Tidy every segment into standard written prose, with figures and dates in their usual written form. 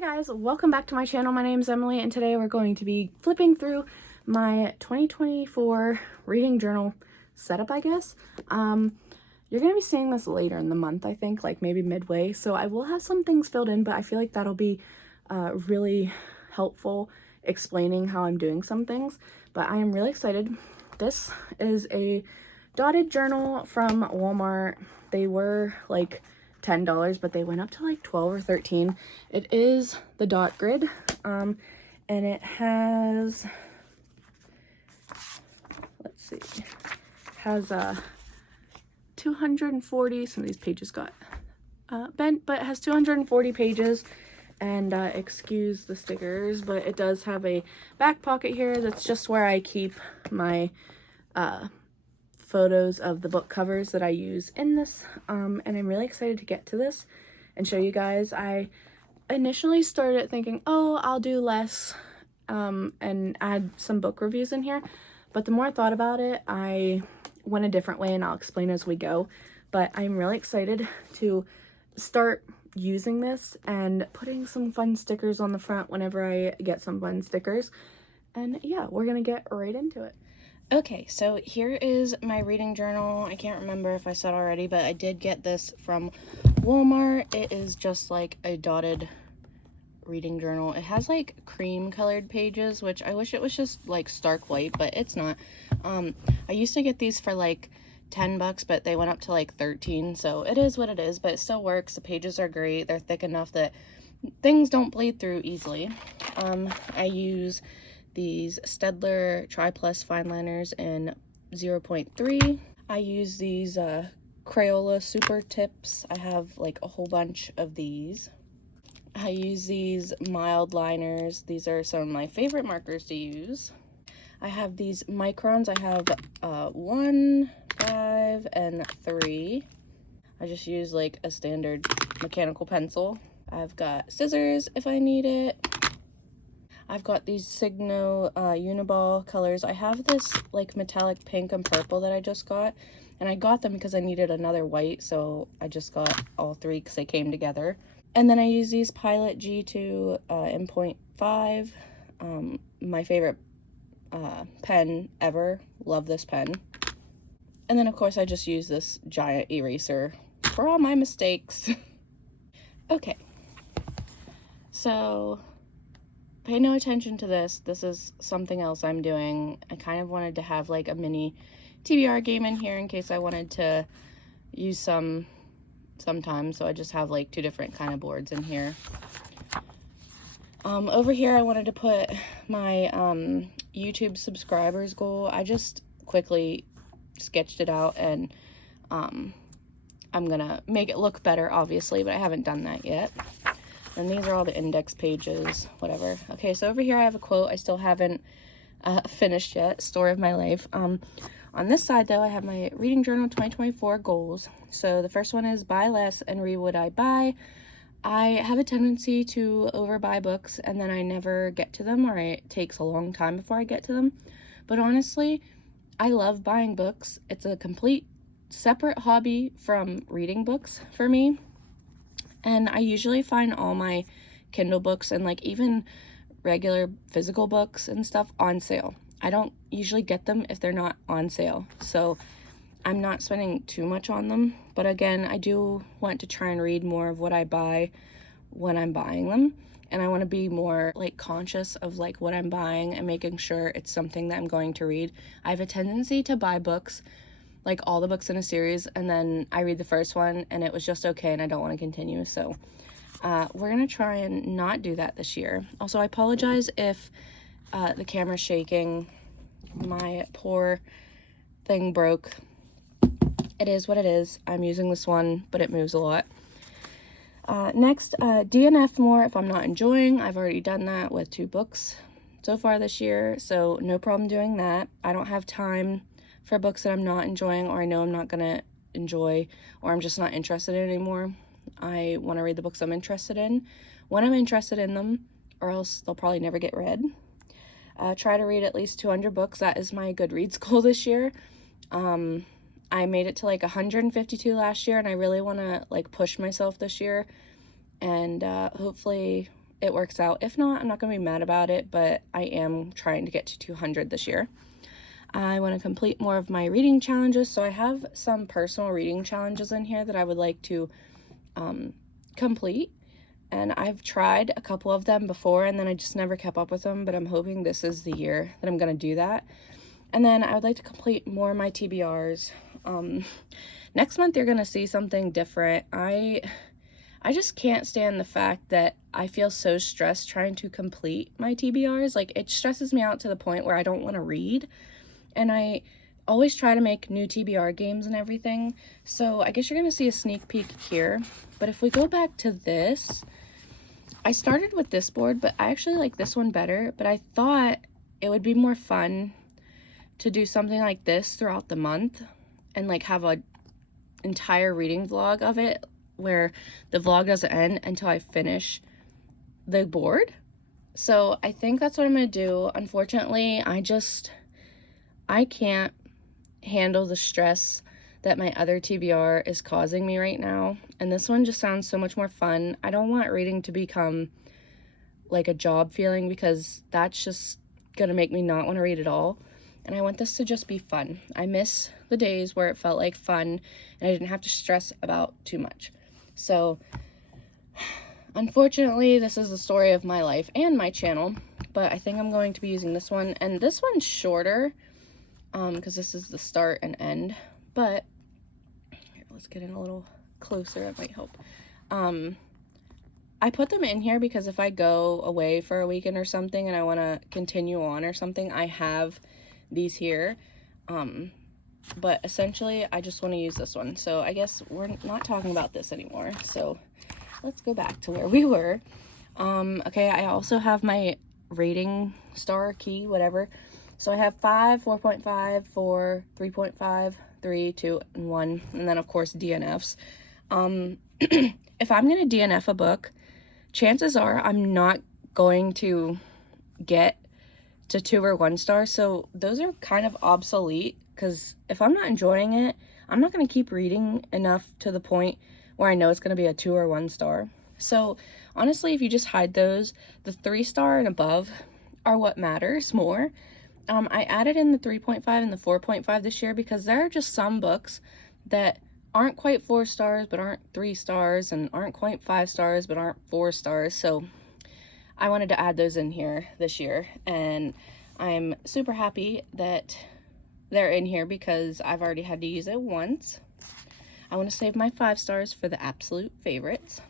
Hey guys, welcome back to my channel. My name is Emily and today we're going to be flipping through my 2024 reading journal setup, I guess. You're going to be seeing this later in the month, I think, like maybe midway. So I will have some things filled in, but I feel like that'll be really helpful explaining how I'm doing some things. But I am really excited. This is a dotted journal from Walmart. They were like $10, but they went up to like 12 or 13. It is the dot grid, and it has, let's see, has 240, some of these pages got bent, but it has 240 pages, and excuse the stickers, but it does have a back pocket here. That's just where I keep my photos of the book covers that I use in this, and I'm really excited to get to this and show you guys. I initially started thinking, oh, I'll do less and add some book reviews in here, but the more I thought about it, I went a different way, and I'll explain as we go. But I'm really excited to start using this and putting some fun stickers on the front whenever I get some fun stickers. And yeah, we're gonna get right into it. Okay, so here is my reading journal. I can't remember if I said already, but I did get this from Walmart. It is just like a dotted reading journal. It has like cream colored pages, which I wish it was just like stark white, but it's not. I used to get these for like $10, but they went up to like 13, so it is what it is, but it still works. The pages are great. They're thick enough that things don't bleed through easily. I use these Stedler Tri Plus fine liners in 0.3. I use these Crayola Super Tips. I have like a whole bunch of these. I use these mild liners. These are some of my favorite markers to use. I have these microns. I have 1, 5, and 3. I just use like a standard mechanical pencil. I've got scissors if I need it. I've got these Signo Uniball colors. I have this like metallic pink and purple that I just got, and I got them because I needed another white, so I just got all three because they came together. And then I use these Pilot G2 in 0.5, my favorite pen ever. Love this pen. And then of course I just use this giant eraser for all my mistakes. Okay, so pay no attention to this. This is something else I'm doing. I kind of wanted to have like a mini TBR game in here in case I wanted to use some sometimes, so I just have like two different kind of boards in here. Over here I wanted to put my YouTube subscribers goal. I just quickly sketched it out, and I'm gonna make it look better obviously, but I haven't done that yet. And these are all the index pages, whatever. Okay, so over here I have a quote I still haven't finished yet, story of my life. On this side though, I have my reading journal 2024 goals. So the first one is buy less and read what I buy. I have a tendency to overbuy books and then I never get to them, or it takes a long time before I get to them. But honestly, I love buying books. It's a complete separate hobby from reading books for me. And I usually find all my Kindle books and like even regular physical books and stuff on sale. I don't usually get them if they're not on sale, so I'm not spending too much on them. But again, I do want to try and read more of what I buy when I'm buying them, and I want to be more like conscious of like what I'm buying and making sure it's something that I'm going to read. I have a tendency to buy books, like all the books in a series, and then I read the first one and it was just okay and I don't want to continue. So we're gonna try and not do that this year. Also, I apologize if the camera's shaking. My poor thing broke. It is what it is. I'm using this one, but it moves a lot. Next, DNF more if I'm not enjoying. I've already done that with 2 books so far this year, so no problem doing that. I don't have time for books that I'm not enjoying, or I know I'm not gonna enjoy, or I'm just not interested in anymore. I want to read the books I'm interested in when I'm interested in them, or else they'll probably never get read. Try to read at least 200 books. That is my Goodreads goal this year. I made it to like 152 last year, and I really want to like push myself this year and hopefully it works out. If not, I'm not going to be mad about it, but I am trying to get to 200 this year. I want to complete more of my reading challenges, so I have some personal reading challenges in here that I would like to complete, and I've tried a couple of them before and then I just never kept up with them, but I'm hoping this is the year that I'm going to do that. And then I would like to complete more of my TBRs. Next month you're going to see something different. I just can't stand the fact that I feel so stressed trying to complete my TBRs. Like, it stresses me out to the point where I don't want to read. And I always try to make new TBR games and everything. So I guess you're going to see a sneak peek here. But if we go back to this, I started with this board, but I actually like this one better. But I thought it would be more fun to do something like this throughout the month and like have a entire reading vlog of it where the vlog doesn't end until I finish the board. So I think that's what I'm going to do. Unfortunately, I can't handle the stress that my other TBR is causing me right now. And this one just sounds so much more fun. I don't want reading to become like a job feeling, because that's just gonna make me not want to read at all. And I want this to just be fun. I miss the days where it felt like fun and I didn't have to stress about too much. So unfortunately, this is the story of my life and my channel, but I think I'm going to be using this one. And this one's shorter because this is the start and end. But here, let's get in a little closer, it might help. I put them in here because if I go away for a weekend or something and I want to continue on or something, I have these here. But essentially I just want to use this one. So I guess we're not talking about this anymore. So let's go back to where we were. Okay, I also have my rating star key, whatever. So I have 5, 4.5, 4, 3.5, 3, 2, and 1, and then of course DNFs. If I'm gonna DNF a book, chances are I'm not going to get to 2 or 1 star. So those are kind of obsolete, because if I'm not enjoying it, I'm not gonna keep reading enough to the point where I know it's gonna be a 2 or 1 star. So honestly, if you just hide those, the 3 star and above are what matters more. I added in the 3.5 and the 4.5 this year because there are just some books that aren't quite 4 stars but aren't 3 stars, and aren't quite 5 stars but aren't 4 stars. So I wanted to add those in here this year, and I'm super happy that they're in here because I've already had to use it once. I want to save my 5 stars for the absolute favorites.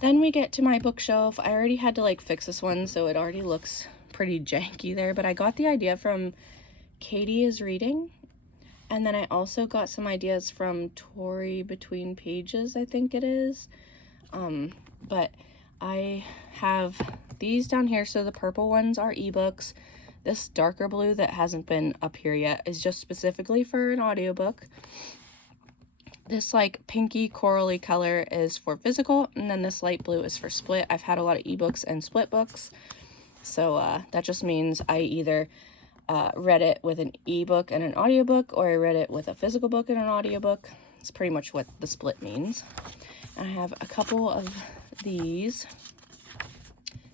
Then we get to my bookshelf. I already had to like fix this one, so it already looks pretty janky there, but I got the idea from Katie is Reading, and then I also got some ideas from Tori Between Pages, I think it is. But I have these down here. So the purple ones are ebooks. This darker blue that hasn't been up here yet is just specifically for an audiobook. This like pinky corally color is for physical, and then this light blue is for split. I've had a lot of ebooks and split books. So that just means I either read it with an ebook and an audiobook, or I read it with a physical book and an audiobook. It's pretty much what the split means. And I have a couple of these.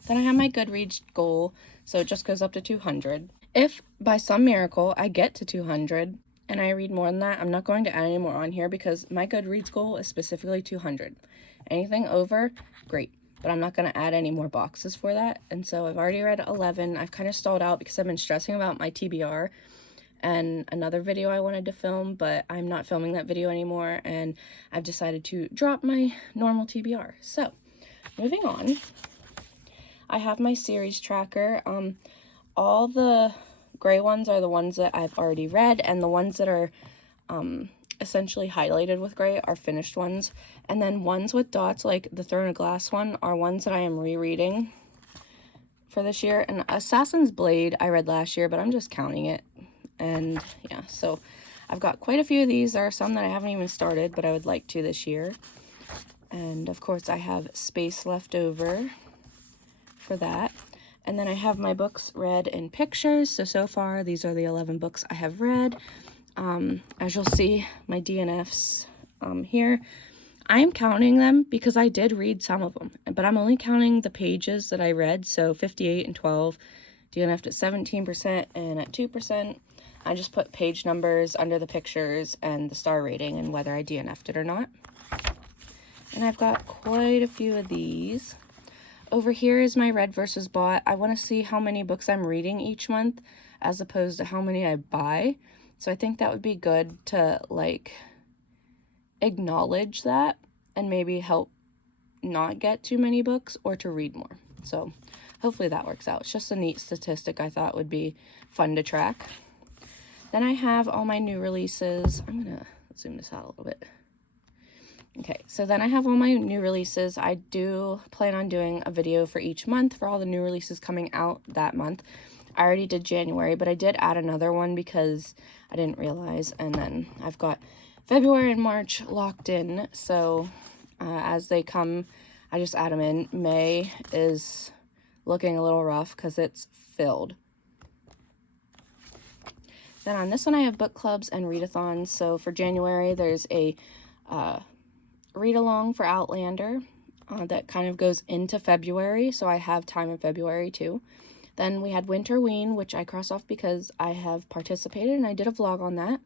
Then I have my Goodreads goal, so it just goes up to 200. If by some miracle I get to 200 and I read more than that, I'm not going to add any more on here because my Goodreads goal is specifically 200. Anything over, great. But I'm not going to add any more boxes for that. And so I've already read 11. I've kind of stalled out because I've been stressing about my TBR and another video I wanted to film, but I'm not filming that video anymore, and I've decided to drop my normal TBR. So moving on, I have my series tracker. All the gray ones are the ones that I've already read, and the ones that are essentially highlighted with gray are finished ones. And then ones with dots, like the Throne of Glass one, are ones that I am rereading for this year. And Assassin's Blade I read last year, but I'm just counting it. And yeah, so I've got quite a few of these. There are some that I haven't even started, but I would like to this year. And of course I have space left over for that. And then I have my books read in pictures. So far these are the 11 books I have read. As you'll see, my DNFs here. I'm counting them because I did read some of them, but I'm only counting the pages that I read, so 58 and 12, DNF'd at 17% and at 2%. I just put page numbers under the pictures and the star rating and whether I DNF'd it or not. And I've got quite a few of these. Over here is my read versus bought. I want to see how many books I'm reading each month as opposed to how many I buy. So I think that would be good to like acknowledge that and maybe help not get too many books or to read more. So hopefully that works out. It's just a neat statistic I thought would be fun to track. Then I have all my new releases. I'm gonna zoom this out a little bit. Okay, so then I have all my new releases. I do plan on doing a video for each month for all the new releases coming out that month. I already did January, but I did add another one because I didn't realize. And then I've got February and March locked in, so as they come, I just add them in. May is looking a little rough because it's filled. Then on this one, I have book clubs and readathons. So for January, there's a read-along for Outlander that kind of goes into February, so I have time in February too. Then we had Winterween, which I cross off because I have participated and I did a vlog on that.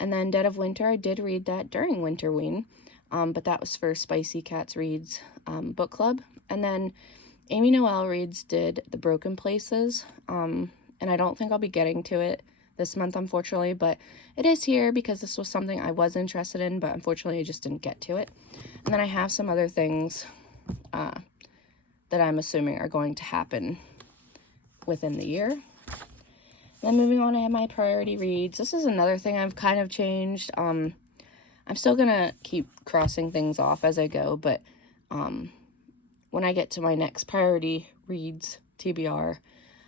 And then Dead of Winter, I did read that during Winterween, but that was for Spicy Cats Reads book club. And then Amy Noel Reads did The Broken Places, and I don't think I'll be getting to it this month, unfortunately, but it is here because this was something I was interested in, but unfortunately I just didn't get to it. And then I have some other things that I'm assuming are going to happen within the year. Then moving on, I have my priority reads. This is another thing I've kind of changed. I'm still gonna keep crossing things off as I go, but when I get to my next priority reads TBR,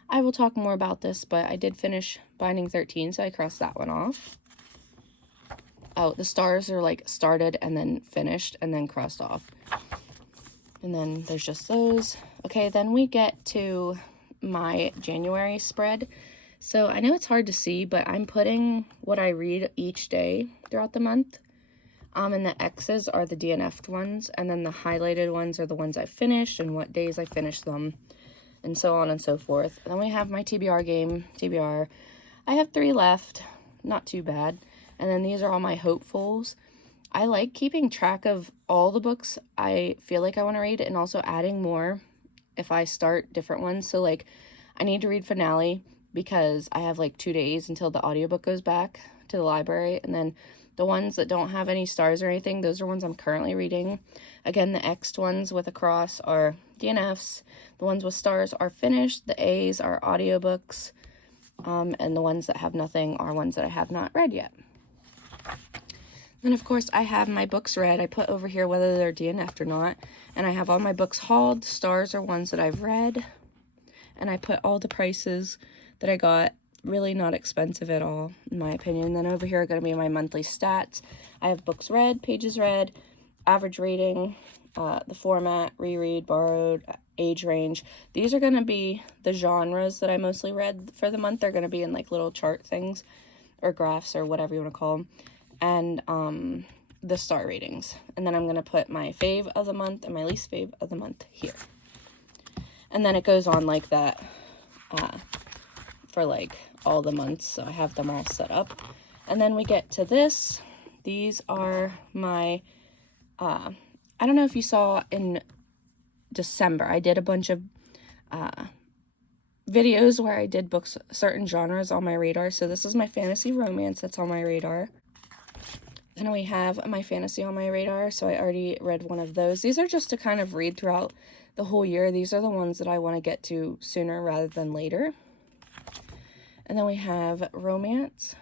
I will talk more about this, but I did finish Binding 13, so I crossed that one off. Oh, the stars are like started and then finished and then crossed off. And then there's just those. Okay, then we get to my January spread. So I know it's hard to see, but I'm putting what I read each day throughout the month. And the X's are the DNF'd ones, and then the highlighted ones are the ones I finished and what days I finished them, and so on and so forth. And then we have my TBR game, TBR. I have 3 left, not too bad. And then these are all my hopefuls. I like keeping track of all the books I feel like I want to read and also adding more if I start different ones. So like I need to read Finale because I have like 2 days until the audiobook goes back to the library. And then the ones that don't have any stars or anything, those are ones I'm currently reading. Again, the X'd ones with a cross are DNFs. The ones with stars are finished. The A's are audiobooks. And the ones that have nothing are ones that I have not read yet. Then, of course, I have my books read. I put over here whether they're DNF'd or not. And I have all my books hauled. Stars are ones that I've read. And I put all the prices that I got. Really not expensive at all, in my opinion. And then over here are going to be my monthly stats. I have books read, pages read, average rating, the format, reread, borrowed, age range. These are going to be the genres that I mostly read for the month. They're going to be in like little chart things or graphs or whatever you want to call them. And the star ratings. And then I'm going to put my fave of the month and my least fave of the month here. And then it goes on like that for like all the months, so I have them all set up. And then we get to this. These are my I don't know if you saw in December I did a bunch of videos where I did books certain genres on my radar. So this is my fantasy romance that's on my radar. Then we have my fantasy on my radar, so I already read one of those. These are just to kind of read throughout the whole year. These are the ones that I want to get to sooner rather than later. And then we have romance.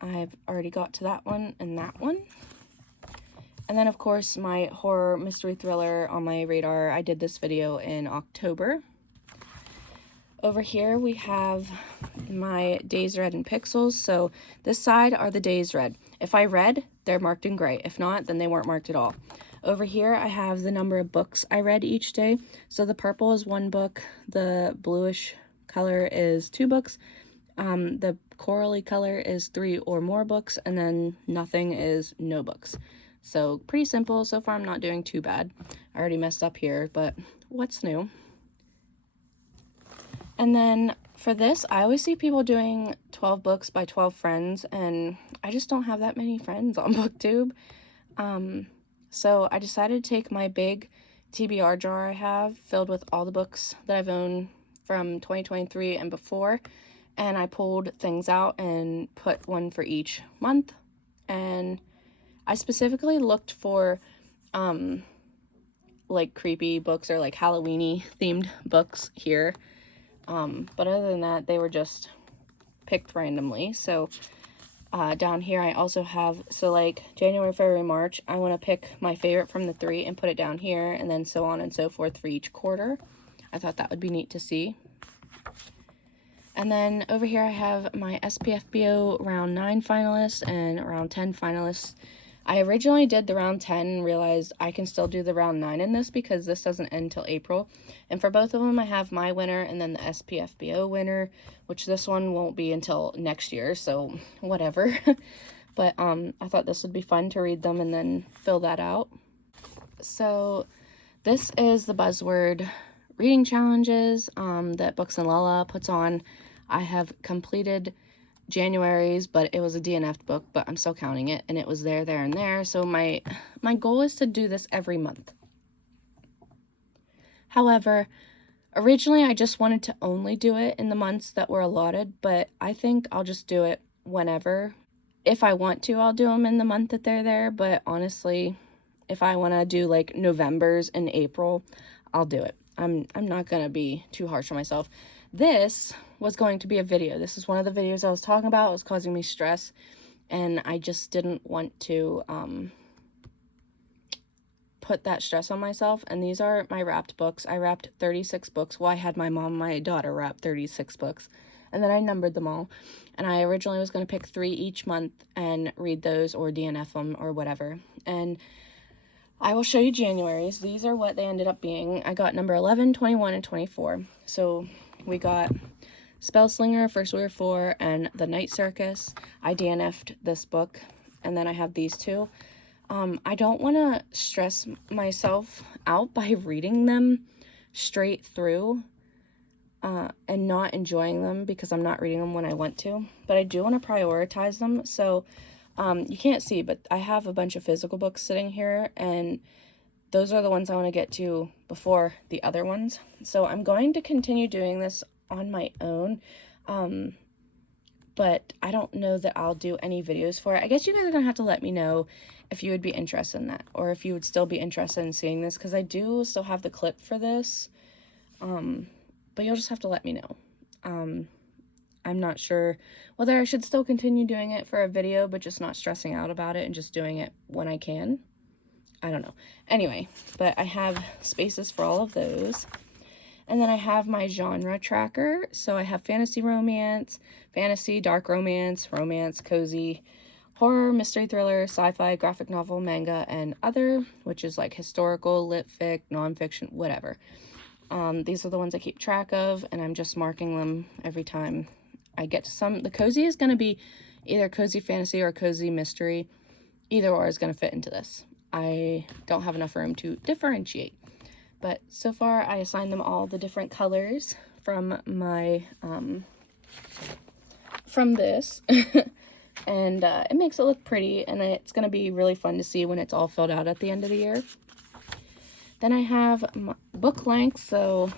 I've already got to that one and that one. And then, of course, my horror mystery thriller on my radar. I did this video in October. Over here, we have my days read in pixels. So this side are the days read. If I read, they're marked in gray. If not, then they weren't marked at all. Over here, I have the number of books I read each day. So the purple is 1 book. The bluish color is 2 books, The corally color is 3 or more books, and then nothing is no books. So pretty simple. So far I'm not doing too bad. I already messed up here, but what's new? And then for this, I always see people doing 12 books by 12 friends, and I just don't have that many friends on BookTube. So I decided to take my big TBR jar I have filled with all the books that I've owned from 2023 and before, and I pulled things out and put one for each month. And I specifically looked for like creepy books or like Halloween-y themed books here. But other than that, they were just picked randomly. So down here I also have, so like January, February, March, I want to pick my favorite from the 3 and put it down here, and then so on and so forth for each quarter. I thought that would be neat to see. And then over here I have my SPFBO round 9 finalists and round 10 finalists. I originally did the round 10 and realized I can still do the round 9 in this because this doesn't end till April. And for both of them, I have my winner and then the SPFBO winner, which this one won't be until next year, so whatever. But I thought this would be fun to read them and then fill that out. So this is the Buzzword reading challenges that Books and Lala puts on. I have completed January's, but it was a DNF'd book, but I'm still counting it, and it was there, and there. So my goal is to do this every month. However, originally I just wanted to only do it in the months that were allotted, but I think I'll just do it whenever. If I want to, I'll do them in the month that they're there, but honestly, if I want to do like November's and April, I'll do it. I'm not going to be too harsh on myself. This was going to be a video. This is one of the videos I was talking about. It was causing me stress, and I just didn't want to put that stress on myself. And these are my wrapped books. I wrapped 36 books. Well, I had my mom and my daughter wrap 36 books, and then I numbered them all. And I originally was going to pick 3 each month and read those or DNF them or whatever. And I will show you January's. These are what they ended up being. I got number 11, 21, and 24. So we got Spellslinger, First We Were 4, and The Night Circus. I DNF'd this book, and then I have these two. I don't want to stress myself out by reading them straight through and not enjoying them because I'm not reading them when I want to. But I do want to prioritize them. So you can't see, but I have a bunch of physical books sitting here, and those are the ones I want to get to before the other ones. So I'm going to continue doing this on my own, but I don't know that I'll do any videos for it. I guess you guys are going to have to let me know if you would be interested in that, or if you would still be interested in seeing this, because I do still have the clip for this, but you'll just have to let me know. I'm not sure whether I should still continue doing it for a video, but just not stressing out about it and just doing it when I can. I don't know. Anyway, but I have spaces for all of those. And then I have my genre tracker. So I have fantasy romance, fantasy, dark romance, romance, cozy, horror, mystery thriller, sci-fi, graphic novel, manga, and other, which is like historical, lit fic, nonfiction, whatever. These are the ones I keep track of, and I'm just marking them every time I get to some. The cozy is going to be either cozy fantasy or cozy mystery. Either or is going to fit into this. I don't have enough room to differentiate. But so far, I assigned them all the different colors from my, from this. And it makes it look pretty, and it's going to be really fun to see when it's all filled out at the end of the year. Then I have my book lengths, so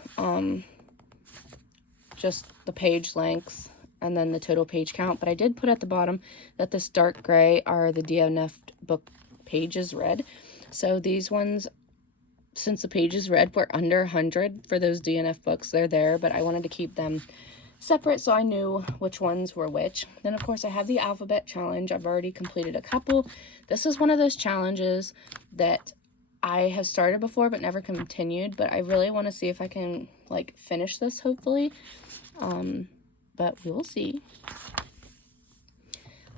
just the page lengths and then the total page count. But I did put at the bottom that this dark gray are the DNF'd book pages read. So these ones, since the pages read were under 100 for those DNF books, they're there, but I wanted to keep them separate so I knew which ones were which. Then of course I have the alphabet challenge. I've already completed a couple. This is one of those challenges that I have started before but never continued, but I really want to see if I can like finish this hopefully. But we will see.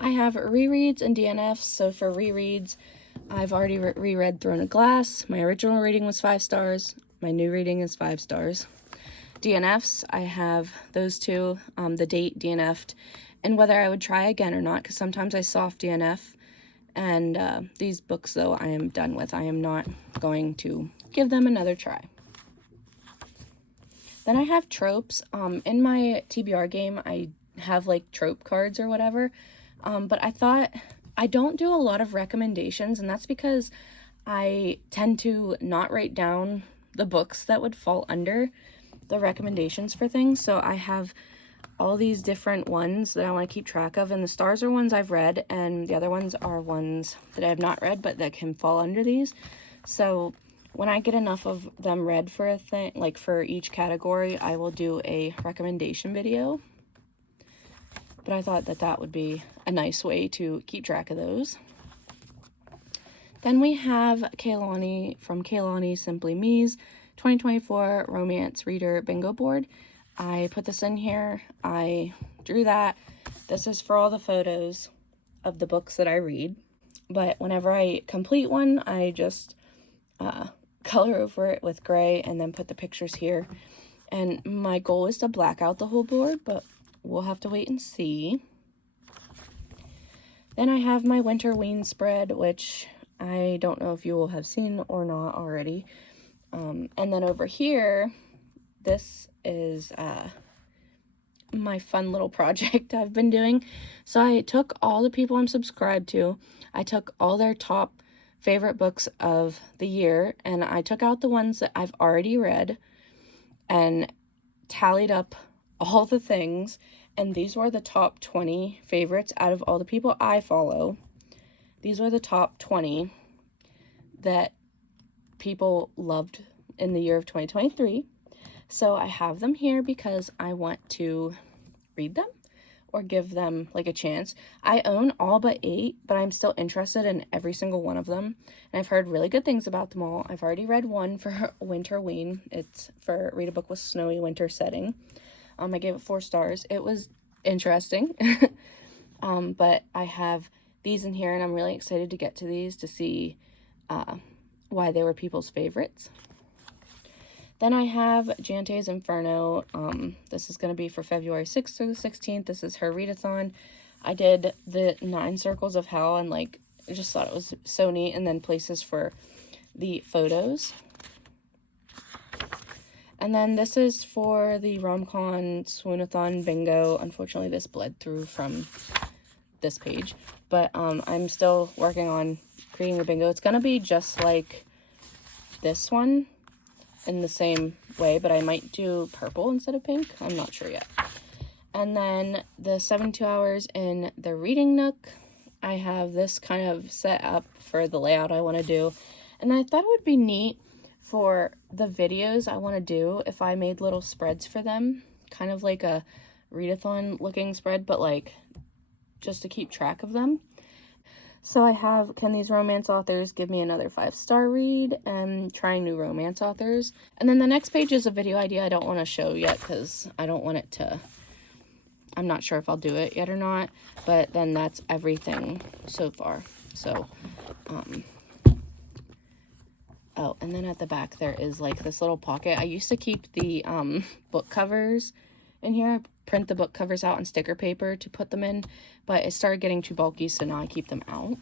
I have rereads and DNFs. So for rereads, I've already reread Throne of Glass. My original reading was 5 stars. My new reading is 5 stars. DNFs. I have those two, the date DNF'd, and whether I would try again or not, because sometimes I soft DNF. And these books, though, I am done with. I am not going to give them another try. Then I have tropes. In my TBR game, I have like trope cards or whatever. But I thought I don't do a lot of recommendations, and that's because I tend to not write down the books that would fall under the recommendations for things. So I have all these different ones that I want to keep track of, and the stars are ones I've read, and the other ones are ones that I have not read but that can fall under these. So when I get enough of them read for a thing, like for each category, I will do a recommendation video. But I thought that that would be a nice way to keep track of those. Then we have Kaylani from Kaylani Simply Me's 2024 Romance Reader Bingo Board. I put this in here. I drew that. This is for all the photos of the books that I read. But whenever I complete one, I just color over it with gray and then put the pictures here. And my goal is to black out the whole board, but we'll have to wait and see. Then I have my Winter Ween spread, which I don't know if you will have seen or not already. And then over here, this is my fun little project I've been doing. So I took all the people I'm subscribed to, I took all their top favorite books of the year, and I took out the ones that I've already read and tallied up all the things, and these were the top 20 favorites out of all the people I follow. These were the top 20 that people loved in the year of 2023. So I have them here because I want to read them or give them like a chance. I own all but 8, but I'm still interested in every single one of them. And I've heard really good things about them all. I've already read one for Winter Ween. It's for Read a Book with Snowy Winter Setting. I gave it 4 stars. It was interesting. But I have these in here, and I'm really excited to get to these to see why they were people's favorites. Then I have Jante's Inferno. This is going to be for February 6th through the 16th. This is her readathon. I did the 9 circles of hell, and like I just thought it was so neat, and then places for the photos. And then this is for the Romcon Swoonathon Bingo. Unfortunately, this bled through from this page, but I'm still working on creating the bingo. It's going to be just like this one in the same way, but I might do purple instead of pink. I'm not sure yet. And then the 72 hours in the reading nook. I have this kind of set up for the layout I want to do, and I thought it would be neat for the videos I want to do if I made little spreads for them, kind of like a readathon looking spread, but like just to keep track of them. So I have, can these romance authors give me another 5-star read, and trying new romance authors. And then the next page is a video idea I don't want to show yet because I don't want it to, I'm not sure if I'll do it yet or not, but then that's everything so far. So, oh, and then at the back there is like this little pocket. I used to keep the book covers in here. I print the book covers out on sticker paper to put them in, but it started getting too bulky, so now I keep them out.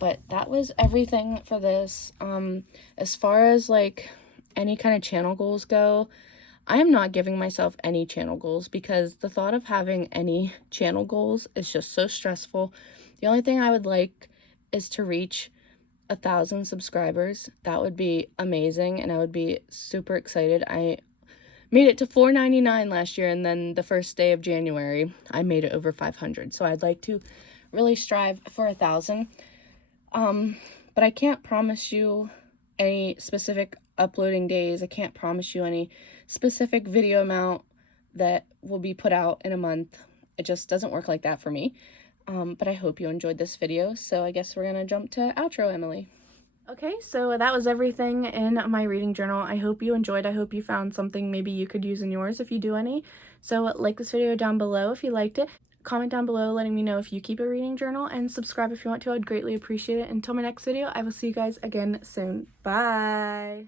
But that was everything for this. As far as like any kind of channel goals go, I am not giving myself any channel goals because the thought of having any channel goals is just so stressful. The only thing I would like is to reach 1,000 subscribers. That would be amazing, and I would be super excited. I made it to 499 last year, and then the first day of January I made it over 500. So I'd like to really strive for 1,000. But I can't promise you any specific uploading days. I can't promise you any specific video amount that will be put out in a month. It just doesn't work like that for me. But I hope you enjoyed this video. So I guess we're going to jump to outro, Emily. Okay, so that was everything in my reading journal. I hope you enjoyed. I hope you found something maybe you could use in yours if you do any. So like this video down below if you liked it. Comment down below letting me know if you keep a reading journal, and subscribe if you want to. I'd greatly appreciate it. Until my next video, I will see you guys again soon. Bye!